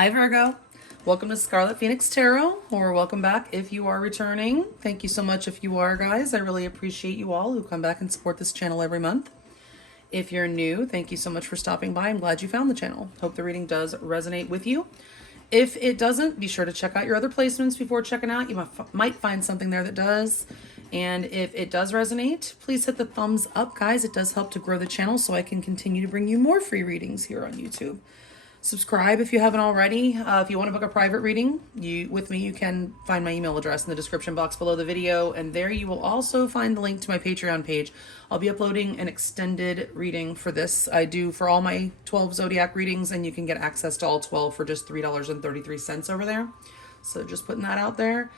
Hi Virgo, welcome to Scarlet Phoenix Tarot, or welcome back if you are returning. Thank you so much if you are, guys. I really appreciate you all who come back and support this channel every month. If you're new, thank you so much for stopping by. I'm glad you found the channel. Hope the reading does resonate with you. If it doesn't, be sure to check out your other placements before checking out. You might find something there that does. And if it does resonate, please hit the thumbs up, guys. It does help to grow the channel so I can continue to bring you more free readings here on YouTube. Subscribe if you haven't already. If you want to book a private reading with me, you can find my email address in the description box below the video, and there you will also find the link to my Patreon page. I'll be uploading an extended reading for this. I do for all my 12 zodiac readings, and you can get access to all 12 for just $3.33 over there. So just putting that out there.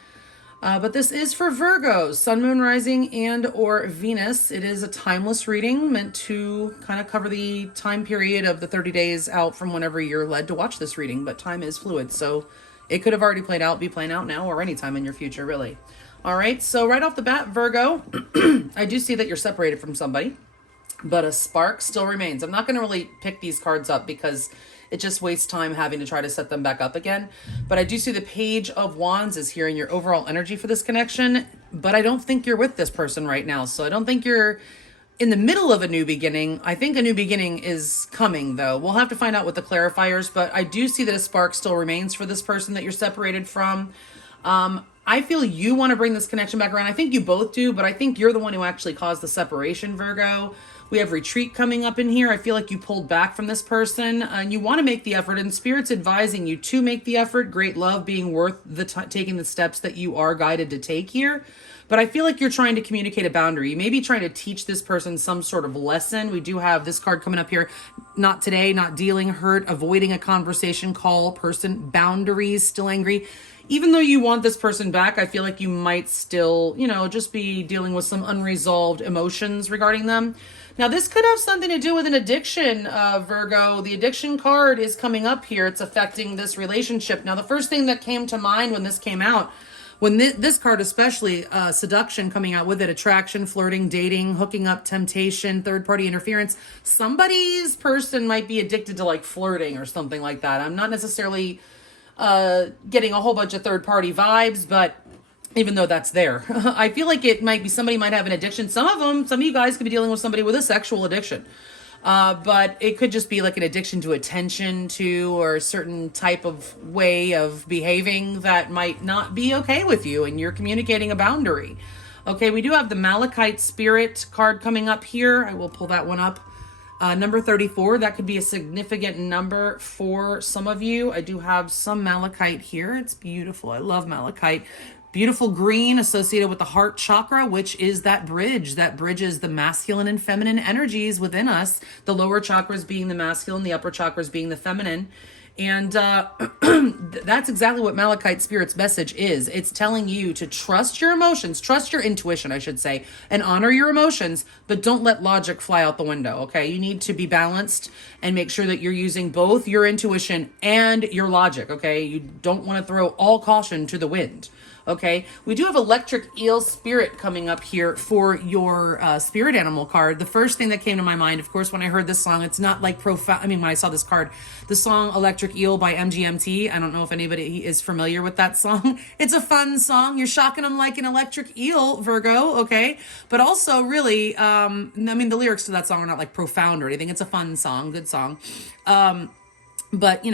But this is for Virgos, Sun, Moon, Rising, and or Venus. It is a timeless reading meant to kind of cover the time period of the 30 days out from whenever you're led to watch this reading. But time is fluid, so it could have already played out, be playing out now, or anytime in your future, really. All right, so right off the bat, Virgo, I do see that you're separated from somebody, but a spark still remains. I'm not going to really pick these cards up because it just wastes time having to try to set them back up again. But I do see the Page of Wands is here in your overall energy for this connection. But I don't think you're with this person right now. So I don't think you're in the middle of a new beginning. I think a new beginning is coming, though. We'll have to find out with the clarifiers. But I do see that a spark still remains for this person that you're separated from. I feel you want to bring this connection back around. I think you both do, but I think you're the one who actually caused the separation, Virgo. We have retreat coming up in here. I feel like you pulled back from this person and you want to make the effort, and Spirit's advising you to make the effort. Great love being worth the taking the steps that you are guided to take here. But I feel like you're trying to communicate a boundary. You may be trying to teach this person some sort of lesson. We do have this card coming up here. Not today, not dealing, hurt, avoiding a conversation, call, person, boundaries, still angry. Even though you want this person back, I feel like you might still, just be dealing with some unresolved emotions regarding them. Now, this could have something to do with an addiction, Virgo. The addiction card is coming up here. It's affecting this relationship. Now, the first thing that came to mind when this came out, when this card especially, seduction coming out with it, attraction, flirting, dating, hooking up, temptation, third-party interference. Somebody's person might be addicted to like flirting or something like that. I'm not necessarily getting a whole bunch of third-party vibes, but even though that's there, I feel like it might be somebody might have an addiction. Some of you guys could be dealing with somebody with a sexual addiction. But it could just be like an addiction to attention or a certain type of way of behaving that might not be okay with you, and you're communicating a boundary. Okay, we do have the Malachite Spirit card coming up here. I will pull that one up. Number 34, that could be a significant number for some of you. I do have some Malachite here. It's beautiful. I love Malachite. Beautiful green associated with the heart chakra, which is that bridge. That bridges the masculine and feminine energies within us. The lower chakras being the masculine, the upper chakras being the feminine. And that's exactly what Malachite Spirit's message is. It's telling you to trust your emotions, trust your intuition, I should say, and honor your emotions, but don't let logic fly out the window, okay? You need to be balanced and make sure that you're using both your intuition and your logic, okay? You don't want to throw all caution to the wind. Okay, we do have Electric Eel Spirit coming up here for your spirit animal card. The first thing that came to my mind, of course, when I heard this song, it's not like profound. I mean, when I saw this card, the song Electric Eel by MGMT. I don't know if anybody is familiar with that song. It's a fun song. You're shocking them like an electric eel, Virgo, okay? But also, really, I mean, the lyrics to that song are not like profound or anything. It's a fun song, good song. But,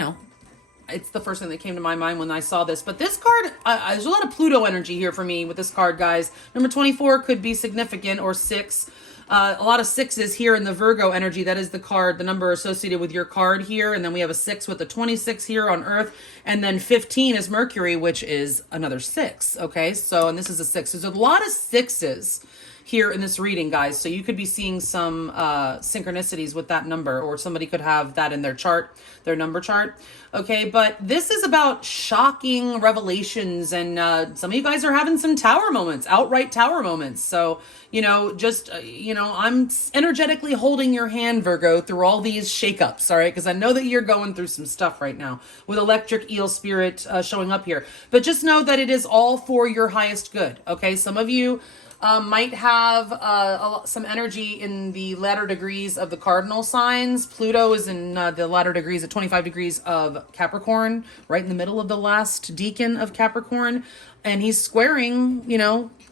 it's the first thing that came to my mind when I saw this. But this card, there's a lot of Pluto energy here for me with this card, guys. Number 24 could be significant, or 6. A lot of 6s here in the Virgo energy. That is the card, the number associated with your card here. And then we have a 6 with the 26 here on Earth. And then 15 is Mercury, which is another 6. Okay, so, and this is a 6. So there's a lot of 6s here in this reading, guys. So you could be seeing some synchronicities with that number, or somebody could have that in their chart, their number chart. Okay, but this is about shocking revelations, and some of you guys are having some tower moments, outright tower moments. So, I'm energetically holding your hand, Virgo, through all these shakeups, all right? Because I know that you're going through some stuff right now with Electric Eel Spirit showing up here. But just know that it is all for your highest good, okay? Some of you Might have some energy in the latter degrees of the cardinal signs. Pluto is in the latter degrees at 25 degrees of Capricorn, right in the middle of the last decan of Capricorn. And he's squaring,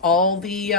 all the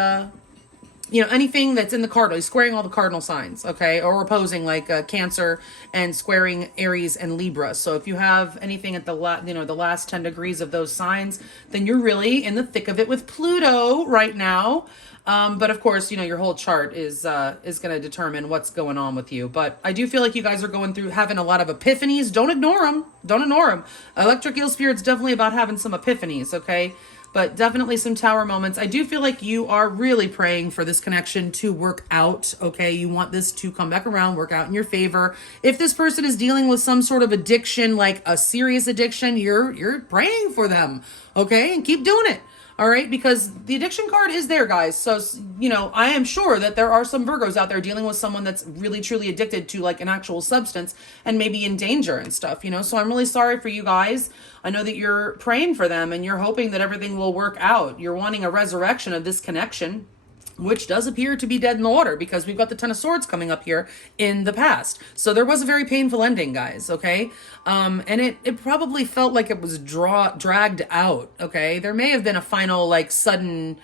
anything that's in the cardinal. He's squaring all the cardinal signs, okay? Or opposing like Cancer and squaring Aries and Libra. So if you have anything at the last 10 degrees of those signs, then you're really in the thick of it with Pluto right now. But of course, your whole chart is going to determine what's going on with you. But I do feel like you guys are going through having a lot of epiphanies. Don't ignore them. Don't ignore them. Electric Eel Spirit's definitely about having some epiphanies, okay? But definitely some tower moments. I do feel like you are really praying for this connection to work out, okay? You want this to come back around, work out in your favor. If this person is dealing with some sort of addiction, like a serious addiction, you're praying for them, okay? And keep doing it. All right, because the addiction card is there, guys. So, I am sure that there are some Virgos out there dealing with someone that's really, truly addicted to like an actual substance and maybe in danger and stuff, So I'm really sorry for you guys. I know that you're praying for them and you're hoping that everything will work out. You're wanting a resurrection of this connection, which does appear to be dead in the water because we've got the Ten of Swords coming up here in the past. So there was a very painful ending, guys, okay? And it probably felt like it was dragged out, okay? There may have been a final, like, sudden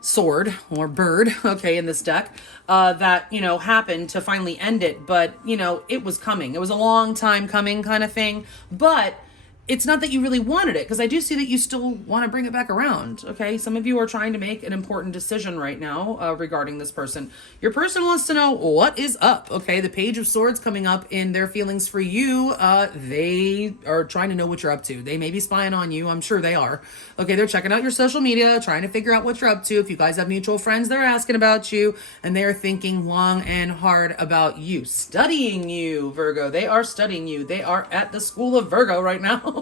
sword or bird, okay, in this deck that, happened to finally end it. But, it was coming. It was a long time coming kind of thing. But it's not that you really wanted it, because I do see that you still want to bring it back around, okay? Some of you are trying to make an important decision right now regarding this person. Your person wants to know what is up, okay? The Page of Swords coming up in their feelings for you. They are trying to know what you're up to. They may be spying on you. I'm sure they are. Okay, they're checking out your social media, trying to figure out what you're up to. If you guys have mutual friends, they're asking about you, and they're thinking long and hard about you. Studying you, Virgo. They are studying you. They are at the School of Virgo right now.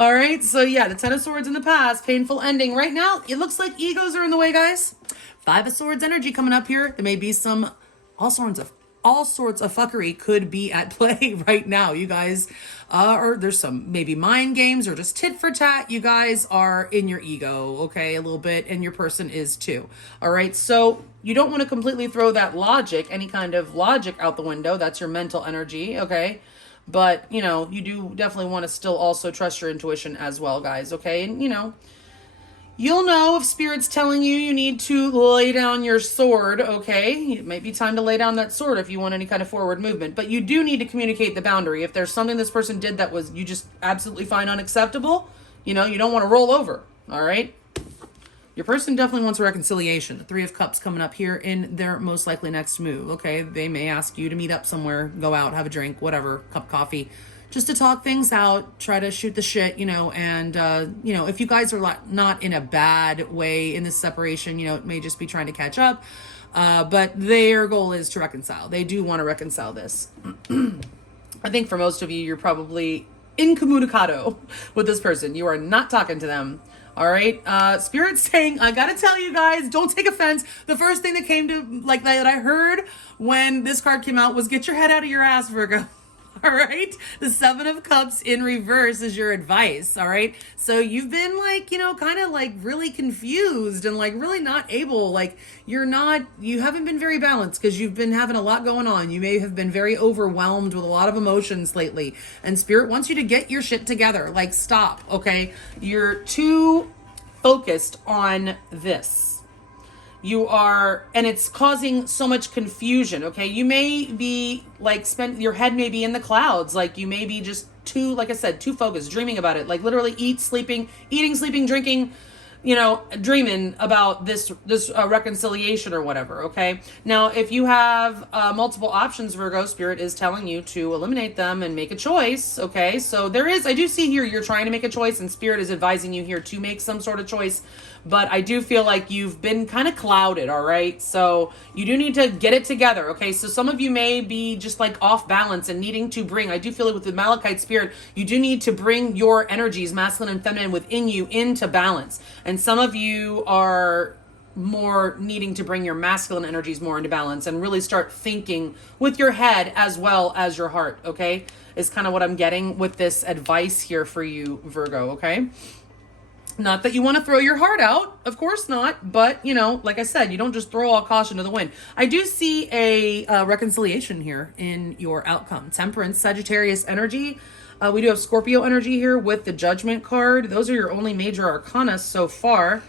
All right, so yeah, the Ten of Swords in the past, painful ending. Right now, it looks like egos are in the way, guys. Five of Swords energy coming up here. There may be some all sorts of fuckery could be at play right now, you guys. Or there's some maybe mind games or just tit for tat. You guys are in your ego, okay, a little bit, and your person is too. All right, so you don't want to completely throw that logic, any kind of logic out the window. That's your mental energy, okay? But, you do definitely want to still also trust your intuition as well, guys, okay? And, you'll know if Spirit's telling you need to lay down your sword, okay? It might be time to lay down that sword if you want any kind of forward movement. But you do need to communicate the boundary. If there's something this person did that was you just absolutely find unacceptable, you don't want to roll over, all right? Your person definitely wants a reconciliation. The Three of Cups coming up here in their most likely next move, okay? They may ask you to meet up somewhere, go out, have a drink, whatever, cup of coffee, just to talk things out, try to shoot the shit, and, if you guys are not in a bad way in this separation, it may just be trying to catch up, but their goal is to reconcile. They do want to reconcile this. I think for most of you, you're probably incommunicado with this person. You are not talking to them. All right. Spirit's saying, I got to tell you guys, don't take offense. The first thing that came to that I heard when this card came out was get your head out of your ass, Virgo. All right. The Seven of Cups in reverse is your advice. All right. So you've been kind of really confused and really not able, you haven't been very balanced because you've been having a lot going on. You may have been very overwhelmed with a lot of emotions lately, and Spirit wants you to get your shit together. Stop. Okay. You're too focused on this. You are, and it's causing so much confusion, okay? You may be your head may be in the clouds. You may be just too, like I said, too focused, dreaming about it. Literally eating, sleeping, drinking, dreaming about this reconciliation or whatever, okay? Now, if you have multiple options, Virgo, Spirit is telling you to eliminate them and make a choice, okay? So I do see here you're trying to make a choice, and Spirit is advising you here to make some sort of choice, but I do feel like you've been kind of clouded, all right? So you do need to get it together, okay? So some of you may be just off balance and needing to bring, I do feel like with the Malachite Spirit, you do need to bring your energies, masculine and feminine, within you into balance. And some of you are more needing to bring your masculine energies more into balance and really start thinking with your head as well as your heart, okay? Is kind of what I'm getting with this advice here for you, Virgo, okay? Not that you want to throw your heart out, of course not, but you know, like I said, you don't just throw all caution to the wind. I do see a reconciliation here in your outcome. Temperance, Sagittarius energy. We do have Scorpio energy here with the Judgment card. Those are your only major arcana so far.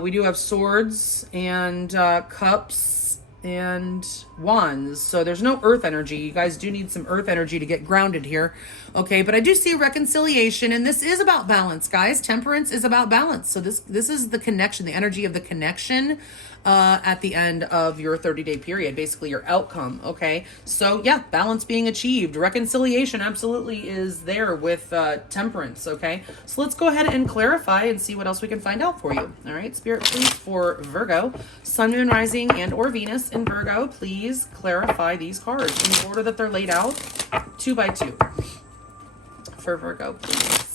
We do have swords and cups and wands. So there's no earth energy. You guys do need some earth energy to get grounded here. Okay, but I do see reconciliation, and this is about balance, guys. Temperance is about balance. So this is the connection, the energy of the connection at the end of your 30-day period, basically your outcome. Okay, so yeah, balance being achieved. Reconciliation absolutely is there with temperance. Okay, so let's go ahead and clarify and see what else we can find out for you. All right, Spirit, please, for Virgo, Sun, Moon, Rising, and or Venus in Virgo, please clarify these cards in the order that they're laid out, 2 by 2. For Virgo, please.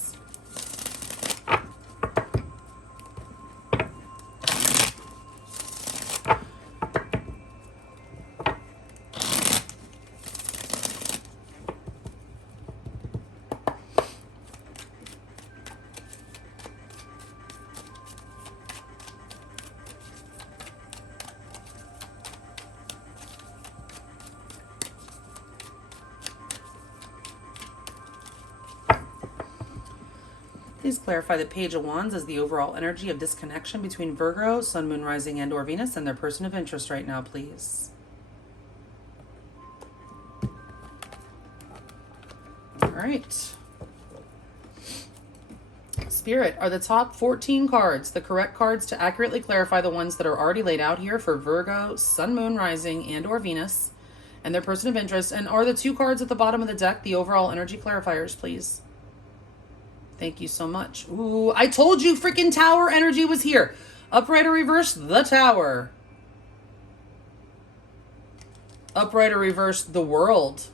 Please clarify the Page of Wands as the overall energy of disconnection between Virgo, Sun, Moon, Rising, and or Venus, and their person of interest right now, please. All right. Spirit, are the top 14 cards the correct cards to accurately clarify the ones that are already laid out here for Virgo, Sun, Moon, Rising, and or Venus, and their person of interest? And are the 2 cards at the bottom of the deck the overall energy clarifiers, please? Thank you so much. Ooh, I told you freaking Tower energy was here. Upright or reverse, the Tower. Upright or reverse, the World.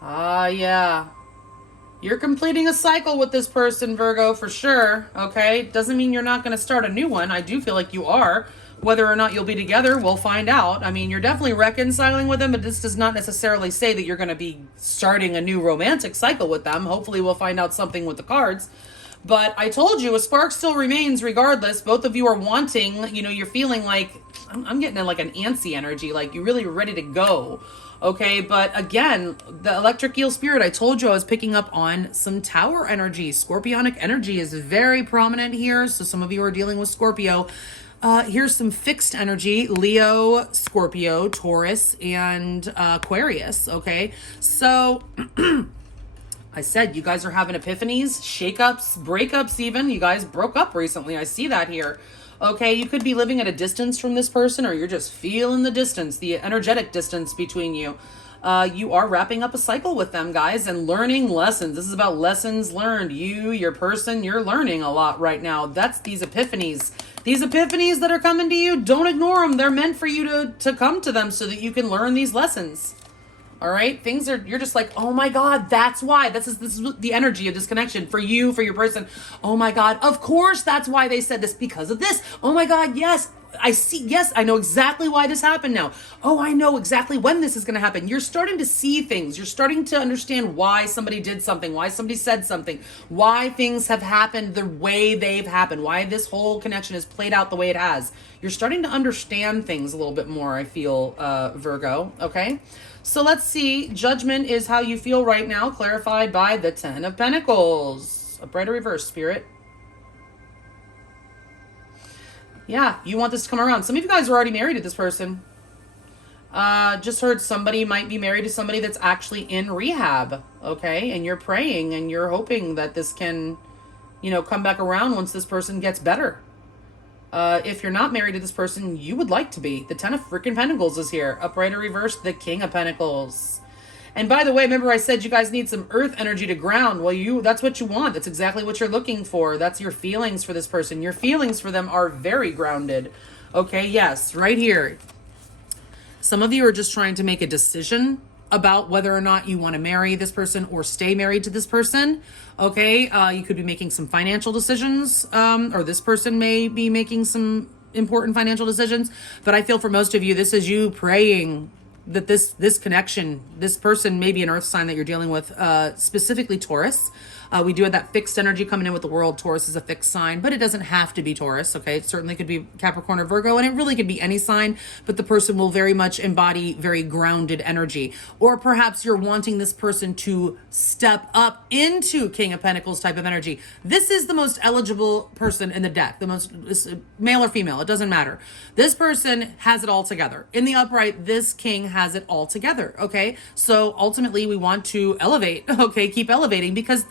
Ah, yeah. You're completing a cycle with this person, Virgo, for sure. Okay, doesn't mean you're not going to start a new one. I do feel like you are. Whether or not you'll be together, we'll find out. I mean, you're definitely reconciling with them, but this does not necessarily say that you're going to be starting a new romantic cycle with them. Hopefully we'll find out something with the cards. But I told you, a spark still remains regardless. Both of you are wanting, you know, you're feeling like, I'm getting like an antsy energy, like you're really ready to go. Okay, but again, the electric eel spirit, I told you I was picking up on some Tower energy. Scorpionic energy is very prominent here. So some of you are dealing with Scorpio. Here's some fixed energy, Leo, Scorpio, Taurus, and Aquarius, okay? So, I said you guys are having epiphanies, shakeups, breakups even. You guys broke up recently. I see that here. Okay, you could be living at a distance from this person, or you're just feeling the distance, the energetic distance between you. You are wrapping up a cycle with them, guys, and learning lessons. This is about lessons learned. You, your person, you're learning a lot right now. That's these epiphanies. These epiphanies that are coming to you, don't ignore them. They're meant for you to come to them so that you can learn these lessons. All right, things are, you're just like, oh my God, that's why. This is the energy of disconnection for you, for your person. Oh my God, of course that's why they said this, because of this. Oh my God, yes, I see, yes, I know exactly why this happened now. Oh, I know exactly when this is going to happen. You're starting to see things. You're starting to understand why somebody did something, why somebody said something, why things have happened the way they've happened, why this whole connection has played out the way it has. You're starting to understand things a little bit more, I feel, Virgo, okay? So let's see. Judgment is how you feel right now, clarified by the 10 of Pentacles. Upright or reverse, Spirit. Yeah, you want this to come around. Some of you guys are already married to this person. Just heard somebody might be married to somebody that's actually in rehab, okay? And you're praying and you're hoping that this can, you know, come back around once this person gets better. If you're not married to this person, you would like to be. The 10 of freaking Pentacles is here. Upright or reverse, the King of Pentacles. And by the way, remember I said you guys need some earth energy to ground. Well, that's what you want. That's exactly what you're looking for. That's your feelings for this person. Your feelings for them are very grounded. Okay, yes, right here. Some of you are just trying to make a decision about whether or not you want to marry this person or stay married to this person. Okay, you could be making some financial decisions, or this person may be making some important financial decisions. But I feel for most of you, this is you praying that this connection, this person may be an earth sign that you're dealing with, specifically Taurus. We do have that fixed energy coming in with the world. Taurus is a fixed sign, but it doesn't have to be Taurus, okay? It certainly could be Capricorn or Virgo, and it really could be any sign, but the person will very much embody very grounded energy. Or perhaps you're wanting this person to step up into King of Pentacles type of energy. This is the most eligible person in the deck, the most male or female, it doesn't matter. This person has it all together. In the upright, this king has it all together, okay? So ultimately we want to elevate, okay? Keep elevating, because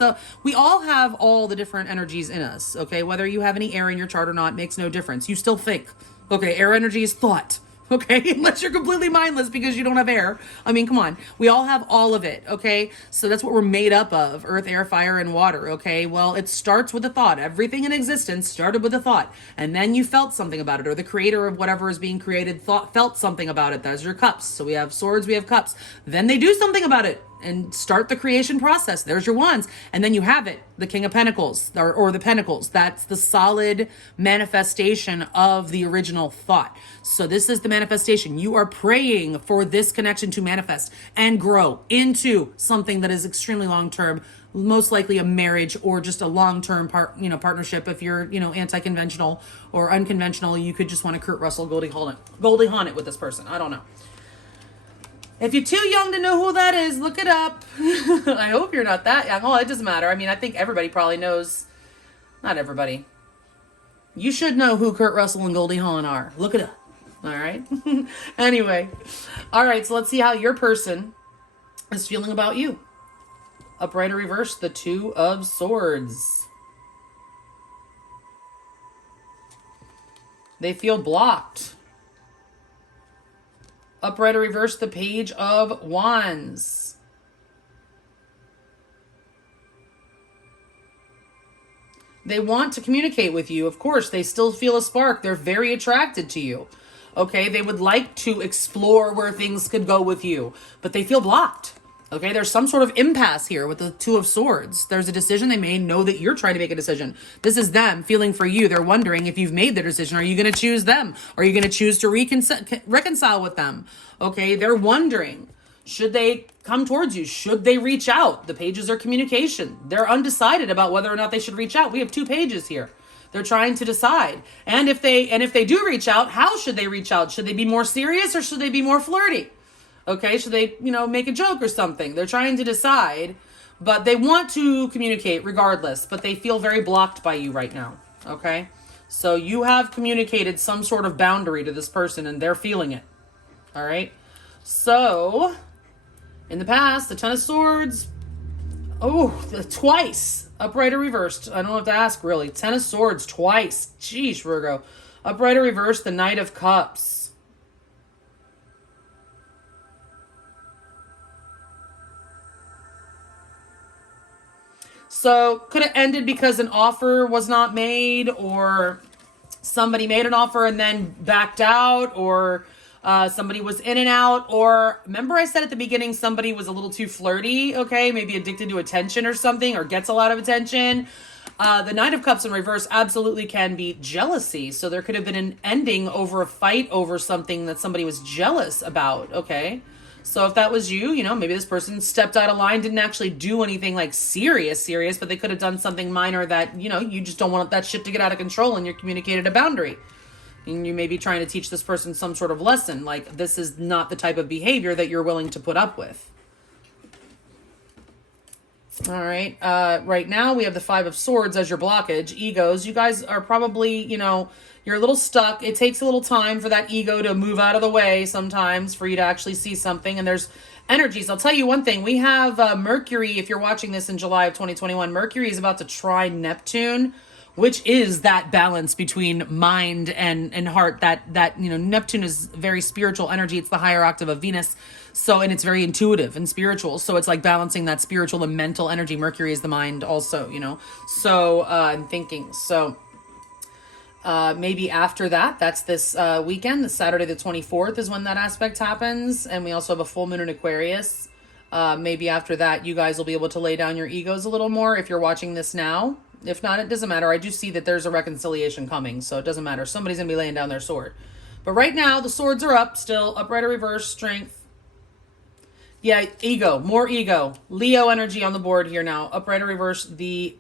we all have all the different energies in us, okay? Whether you have any air in your chart or not makes no difference. You still think, okay? Air energy is thought. Okay, unless you're completely mindless because you don't have air. I mean, come on. We all have all of it, okay? So that's what we're made up of, earth, air, fire, and water, okay? Well, it starts with a thought. Everything in existence started with a thought, and then you felt something about it, or the creator of whatever is being created felt something about it. There's your cups. So we have swords, we have cups. Then they do something about it and start the creation process. There's your wands. And then you have it, the King of Pentacles, or the Pentacles. That's the solid manifestation of the original thought. So this is the manifestation. You are praying for this connection to manifest and grow into something that is extremely long-term, most likely a marriage or just a long-term partnership. If you're, anti-conventional or unconventional, you could just want to Kurt Russell Goldie Hawn it with this person. I don't know. If you're too young to know who that is, look it up. I hope you're not that young. Oh, it doesn't matter. I mean, I think everybody probably knows. Not everybody. You should know who Kurt Russell and Goldie Hawn are. Look it up. All right. Anyway. All right. So let's see how your person is feeling about you. Upright or reverse, the Two of Swords. They feel blocked. Upright or reverse, the Page of Wands. They want to communicate with you. Of course, they still feel a spark. They're very attracted to you. Okay, they would like to explore where things could go with you, but they feel blocked. Okay, there's some sort of impasse here with the Two of Swords. There's a decision they may know that you're trying to make a decision. This is them feeling for you. They're wondering if you've made their decision. Are you going to choose them? Are you going to choose to reconcile with them? Okay, they're wondering, should they come towards you? Should they reach out? The pages are communication. They're undecided about whether or not they should reach out. We have 2 pages here. They're trying to decide. And if they do reach out, how should they reach out? Should they be more serious or should they be more flirty? Okay, should they, make a joke or something? They're trying to decide, but they want to communicate regardless, but they feel very blocked by you right now, okay? So you have communicated some sort of boundary to this person and they're feeling it, all right? So, in the past, the Ten of Swords, twice, upright or reversed. I don't have to ask, really. Ten of Swords, twice. Jeez, Virgo. Upright or reversed, the Knight of Cups. So could have ended because an offer was not made, or somebody made an offer and then backed out, or somebody was in and out, or remember I said at the beginning somebody was a little too flirty, okay? Maybe addicted to attention or something, or gets a lot of attention. The Knight of Cups in reverse absolutely can be jealousy. So there could have been an ending over a fight over something that somebody was jealous about, okay? So if that was you, maybe this person stepped out of line, didn't actually do anything like serious, but they could have done something minor that, you just don't want that shit to get out of control and you communicated a boundary. And you may be trying to teach this person some sort of lesson, like this is not the type of behavior that you're willing to put up with. All right. Right now we have the Five of Swords as your blockage. Egos. You guys are probably, you're a little stuck. It takes a little time for that ego to move out of the way sometimes for you to actually see something. And there's energies. I'll tell you one thing. We have Mercury, if you're watching this in July of 2021, Mercury is about to try Neptune, which is that balance between mind and heart. That Neptune is very spiritual energy. It's the higher octave of Venus. So, and it's very intuitive and spiritual. So it's like balancing that spiritual and mental energy. Mercury is the mind also, So, and thinking. So, maybe after that, that's this weekend, Saturday the 24th is when that aspect happens. And we also have a full moon in Aquarius. Maybe after that, you guys will be able to lay down your egos a little more if you're watching this now. If not, it doesn't matter. I do see that there's a reconciliation coming, so it doesn't matter. Somebody's going to be laying down their sword. But right now, the swords are up still. Upright or reverse, strength. Yeah, ego, more ego. Leo energy on the board here now. Upright or reverse, the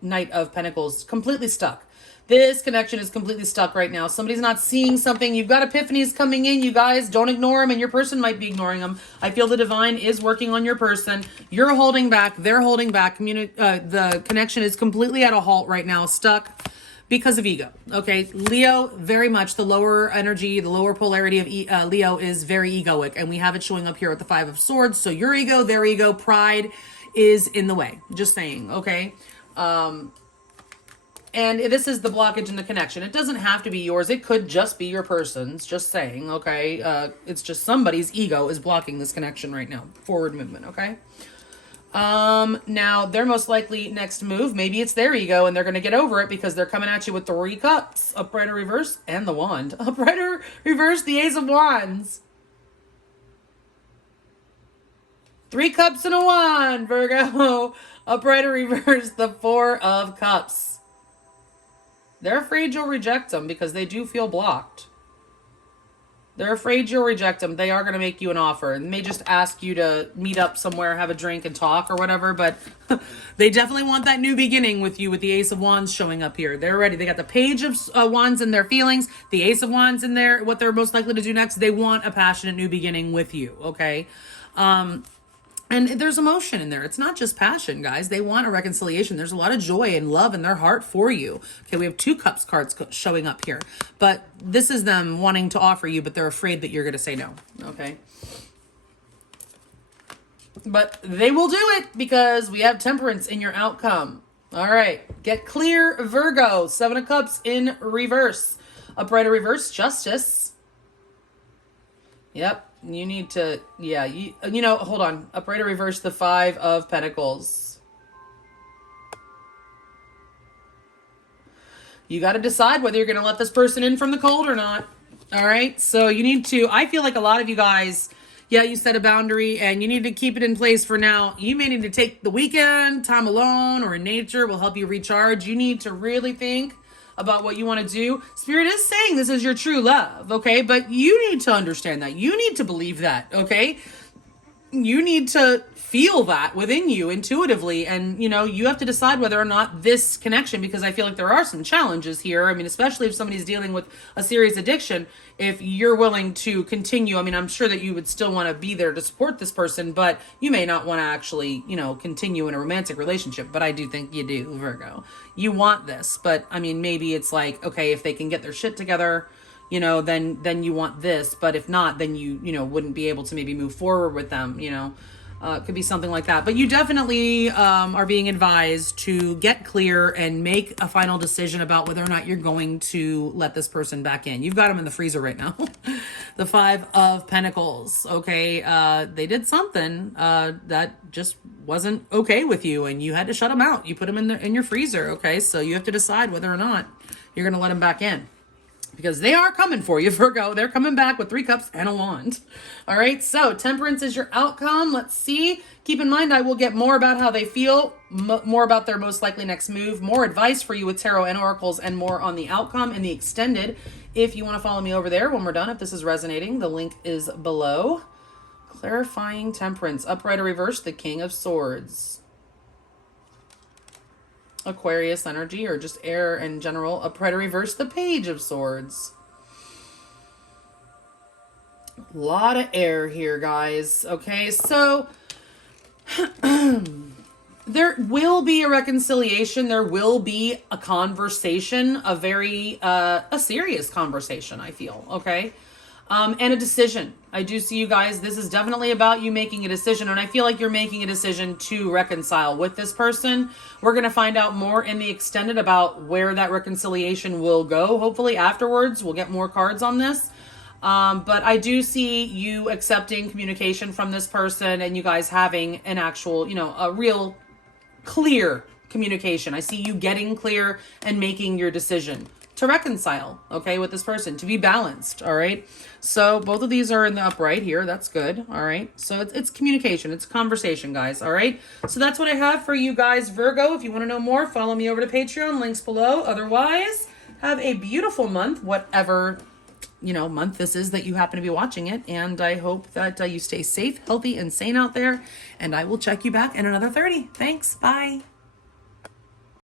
Knight of Pentacles. Completely stuck. This connection is completely stuck right now. Somebody's not seeing something. You've got epiphanies coming in, you guys. Don't ignore them, and your person might be ignoring them. I feel the divine is working on your person. You're holding back. They're holding back. The connection is completely at a halt right now, stuck. Because of ego, okay? Leo, very much the lower energy, the lower polarity of Leo is very egoic, and we have it showing up here at the Five of Swords. So your ego, their ego, pride is in the way. Just saying, okay? And this is the blockage in the connection. It doesn't have to be yours. It could just be your person's. Just saying, okay? It's just somebody's ego is blocking this connection right now. Forward movement, okay? Now their most likely next move, maybe it's their ego and they're going to get over it because they're coming at you with 3 cups, upright or reverse, and the wand. Upright or reverse, the Ace of Wands. 3 cups and a wand, Virgo. Upright or reverse, the 4 of cups. They're afraid you'll reject them because they do feel blocked. They're afraid you'll reject them. They are going to make you an offer. And may just ask you to meet up somewhere, have a drink and talk or whatever. But they definitely want that new beginning with you with the Ace of Wands showing up here. They're ready. They got the Page of Wands in their feelings. The Ace of Wands in there. What they're most likely to do next. They want a passionate new beginning with you. Okay. And there's emotion in there. It's not just passion, guys. They want a reconciliation. There's a lot of joy and love in their heart for you. Okay, we have 2 cups cards showing up here. But this is them wanting to offer you, but they're afraid that you're going to say no. Okay. But they will do it because we have temperance in your outcome. All right. Get clear, Virgo. 7 of Cups in reverse. Upright or reverse, justice. Yep. You need to, yeah, you know, hold on. Upright or reverse, the 5 of Pentacles. You got to decide whether you're going to let this person in from the cold or not. All right. So you need to, I feel like a lot of you guys, yeah, you set a boundary and you need to keep it in place for now. You may need to take the weekend, time alone or in nature will help you recharge. You need to really think about what you want to do. Spirit is saying this is your true love, okay? But you need to understand that. You need to believe that, okay? You need to feel that within you intuitively. And, you know, you have to decide whether or not this connection, because I feel like there are some challenges here. I mean, especially if somebody's dealing with a serious addiction, if you're willing to continue, I mean, I'm sure that you would still want to be there to support this person, but you may not want to actually, you know, continue in a romantic relationship. But I do think you do, Virgo. You want this, but I mean, maybe it's like, okay, if they can get their shit together, you know, then you want this, but if not, then you know, wouldn't be able to maybe move forward with them, you know. It could be something like that. But you definitely are being advised to get clear and make a final decision about whether or not you're going to let this person back in. You've got them in the freezer right now. The 5 of Pentacles. Okay. They did something that just wasn't okay with you and you had to shut them out. You put them in your freezer. Okay. So you have to decide whether or not you're going to let them back in. Because they are coming for you, Virgo. They're coming back with 3 cups and a wand. All right, so temperance is your outcome. Let's see. Keep in mind, I will get more about how they feel, more about their most likely next move, more advice for you with tarot and oracles, and more on the outcome and the extended. If you want to follow me over there when we're done, if this is resonating, the link is below. Clarifying temperance. Upright or reverse, the King of Swords. Aquarius energy or just air in general. Upright or reverse, the Page of Swords. A lot of air here, guys. Okay, so there will be a reconciliation. There will be a conversation, a very a serious conversation, I feel. Okay. And a decision. I do see you guys. This is definitely about you making a decision. And I feel like you're making a decision to reconcile with this person. We're going to find out more in the extended about where that reconciliation will go. Hopefully afterwards, we'll get more cards on this. But I do see you accepting communication from this person and you guys having an actual, you know, a real clear communication. I see you getting clear and making your decision to reconcile, okay, with this person, to be balanced, all right? So both of these are in the upright here. That's good, all right? So it's communication. It's conversation, guys, all right? So that's what I have for you guys, Virgo. If you want to know more, follow me over to Patreon. Links below. Otherwise, have a beautiful month, whatever month this is that you happen to be watching it. And I hope that you stay safe, healthy, and sane out there. And I will check you back in another 30. Thanks. Bye.